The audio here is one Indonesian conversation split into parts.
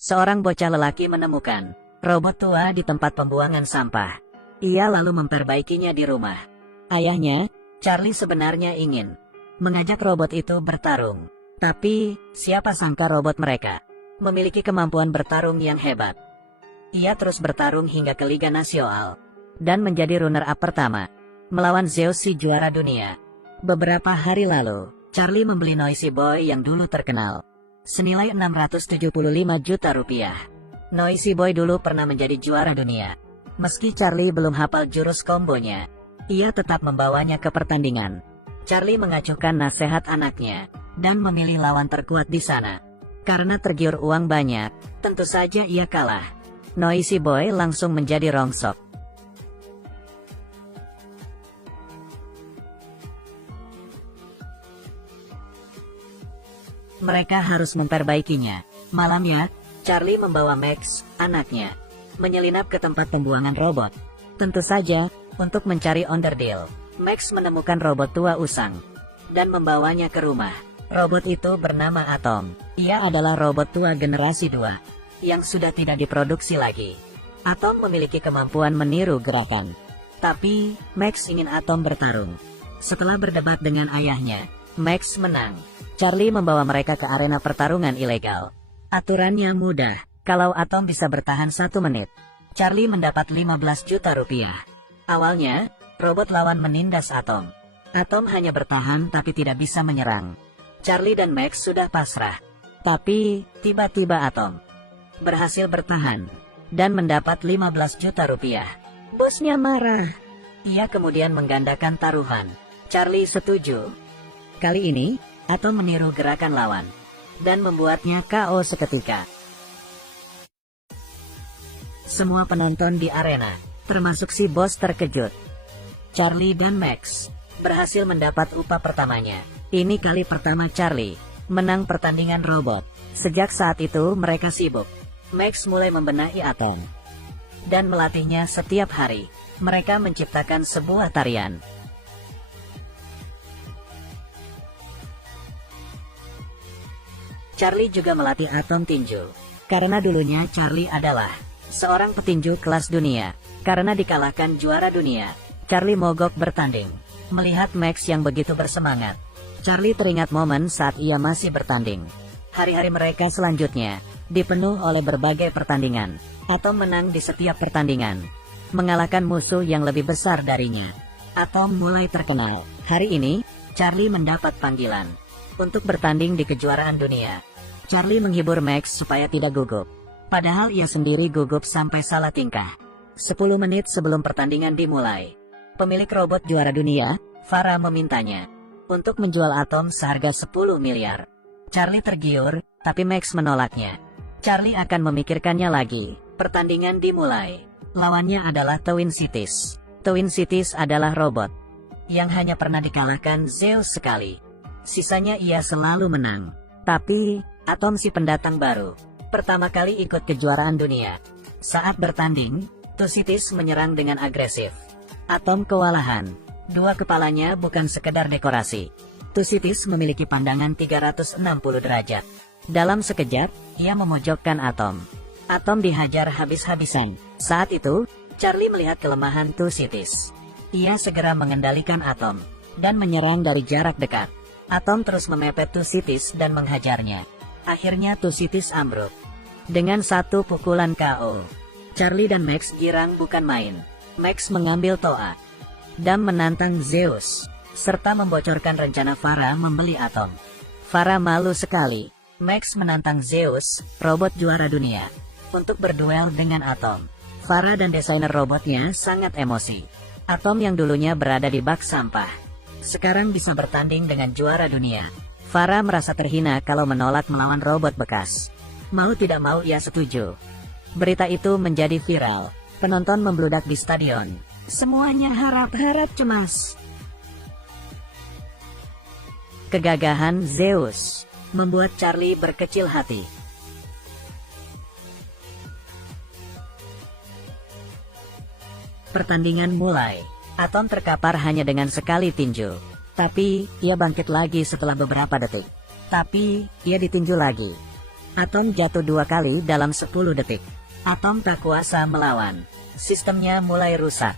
Seorang bocah lelaki menemukan robot tua di tempat pembuangan sampah. Ia lalu memperbaikinya di rumah. Ayahnya, Charlie, sebenarnya ingin mengajak robot itu bertarung. Tapi, siapa sangka robot mereka memiliki kemampuan bertarung yang hebat. Ia terus bertarung hingga ke Liga Nasional dan menjadi runner-up pertama melawan Zeus, si juara dunia. Beberapa hari lalu, Charlie membeli Noisy Boy yang dulu terkenal senilai 675 juta rupiah. Noisy Boy dulu pernah menjadi juara dunia. Meski Charlie belum hafal jurus kombonya, ia tetap membawanya ke pertandingan. Charlie mengacuhkan nasihat anaknya dan memilih lawan terkuat di sana. Karena tergiur uang banyak, tentu saja ia kalah. Noisy Boy langsung menjadi rongsok. Mereka harus memperbaikinya. Malamnya, Charlie membawa Max, anaknya, menyelinap ke tempat pembuangan robot. Tentu saja, untuk mencari onderdil. Max menemukan robot tua usang dan membawanya ke rumah. Robot itu bernama Atom. Ia adalah robot tua generasi 2 yang sudah tidak diproduksi lagi. Atom memiliki kemampuan meniru gerakan. Tapi, Max ingin Atom bertarung. Setelah berdebat dengan ayahnya, Max menang. Charlie membawa mereka ke arena pertarungan ilegal. Aturannya mudah, kalau Atom bisa bertahan 1 menit, Charlie mendapat 15 juta rupiah. Awalnya, robot lawan menindas Atom. Atom hanya bertahan tapi tidak bisa menyerang. Charlie dan Max sudah pasrah. Tapi, tiba-tiba Atom berhasil bertahan dan mendapat 15 juta rupiah. Bosnya marah. Ia kemudian menggandakan taruhan. Charlie setuju. Kali ini, Atom meniru gerakan lawan dan membuatnya KO seketika. Semua penonton di arena, termasuk si bos, terkejut. Charlie dan Max berhasil mendapat upah pertamanya. Ini kali pertama Charlie menang pertandingan robot. Sejak saat itu mereka sibuk. Max mulai membenahi Atom dan melatihnya setiap hari. Mereka menciptakan sebuah tarian. Charlie juga melatih Atom tinju. Karena dulunya Charlie adalah seorang petinju kelas dunia. Karena dikalahkan juara dunia, Charlie mogok bertanding. Melihat Max yang begitu bersemangat, Charlie teringat momen saat ia masih bertanding. Hari-hari mereka selanjutnya dipenuh oleh berbagai pertandingan. Atom menang di setiap pertandingan, mengalahkan musuh yang lebih besar darinya. Atom mulai terkenal. Hari ini, Charlie mendapat panggilan untuk bertanding di kejuaraan dunia. Charlie menghibur Max supaya tidak gugup. Padahal ia sendiri gugup sampai salah tingkah. 10 menit sebelum pertandingan dimulai, pemilik robot juara dunia, Farah, memintanya untuk menjual Atom seharga 10 miliar. Charlie tergiur, tapi Max menolaknya. Charlie akan memikirkannya lagi. Pertandingan dimulai. Lawannya adalah Twin Cities. Twin Cities adalah robot yang hanya pernah dikalahkan Zeus sekali. Sisanya ia selalu menang. Tapi, Atom, si pendatang baru, pertama kali ikut kejuaraan dunia. Saat bertanding, Two Cities menyerang dengan agresif. Atom kewalahan. Dua kepalanya bukan sekedar dekorasi. Two Cities memiliki pandangan 360 derajat. Dalam sekejap, ia memojokkan Atom. Atom dihajar habis-habisan. Saat itu, Charlie melihat kelemahan Two Cities. Ia segera mengendalikan Atom dan menyerang dari jarak dekat. Atom terus memepet Two Cities dan menghajarnya. Akhirnya Two Cities ambruk dengan satu pukulan KO. Charlie dan Max girang bukan main. Max mengambil toa dan menantang Zeus, serta membocorkan rencana Farah membeli Atom. Farah malu sekali. Max menantang Zeus, robot juara dunia, untuk berduel dengan Atom. Farah dan desainer robotnya sangat emosi. Atom yang dulunya berada di bak sampah, sekarang bisa bertanding dengan juara dunia. Farah merasa terhina kalau menolak melawan robot bekas. Mau tidak mau ia setuju. Berita itu menjadi viral. Penonton membludak di stadion. Semuanya harap-harap cemas. Kegagahan Zeus membuat Charlie berkecil hati. Pertandingan mulai. Atom terkapar hanya dengan sekali tinju. Tapi, ia bangkit lagi setelah beberapa detik. Tapi, ia ditinju lagi. Atom jatuh 2 kali dalam 10 detik. Atom tak kuasa melawan. Sistemnya mulai rusak.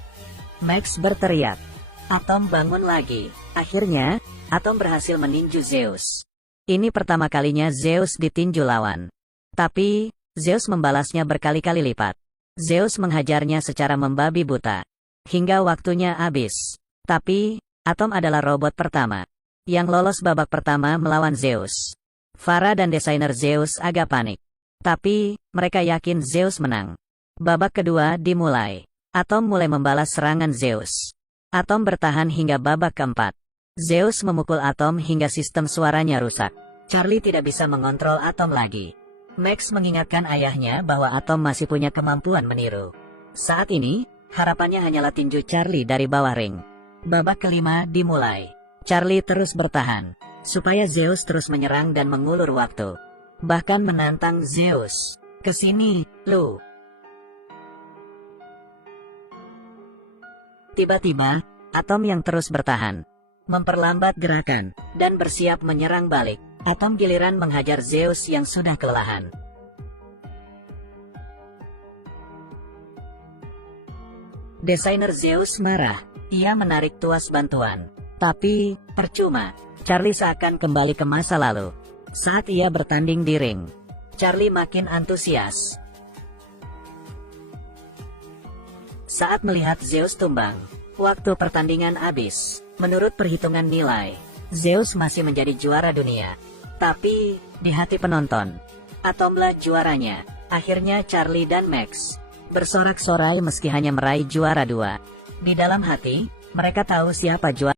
Max berteriak. Atom bangun lagi. Akhirnya, Atom berhasil meninju Zeus. Ini pertama kalinya Zeus ditinju lawan. Tapi, Zeus membalasnya berkali-kali lipat. Zeus menghajarnya secara membabi buta. Hingga waktunya habis. Tapi, Atom adalah robot pertama yang lolos babak pertama melawan Zeus. Farah dan desainer Zeus agak panik. Tapi, mereka yakin Zeus menang. Babak kedua dimulai. Atom mulai membalas serangan Zeus. Atom bertahan hingga babak keempat. Zeus memukul Atom hingga sistem suaranya rusak. Charlie tidak bisa mengontrol Atom lagi. Max mengingatkan ayahnya bahwa Atom masih punya kemampuan meniru. Saat ini, harapannya hanyalah tinju Charlie dari bawah ring. Babak kelima dimulai. Charlie terus bertahan, supaya Zeus terus menyerang dan mengulur waktu. Bahkan menantang Zeus. Kesini, lu. Tiba-tiba, Atom yang terus bertahan, memperlambat gerakan, dan bersiap menyerang balik. Atom giliran menghajar Zeus yang sudah kelelahan. Desainer Zeus marah. Ia menarik tuas bantuan. Tapi, percuma. Charlie seakan kembali ke masa lalu. Saat ia bertanding di ring, Charlie makin antusias. Saat melihat Zeus tumbang, waktu pertandingan habis. Menurut perhitungan nilai, Zeus masih menjadi juara dunia. Tapi, di hati penonton, Atomlah juaranya. Akhirnya Charlie dan Max bersorak-sorai meski hanya meraih juara 2. Di dalam hati, mereka tahu siapa juara.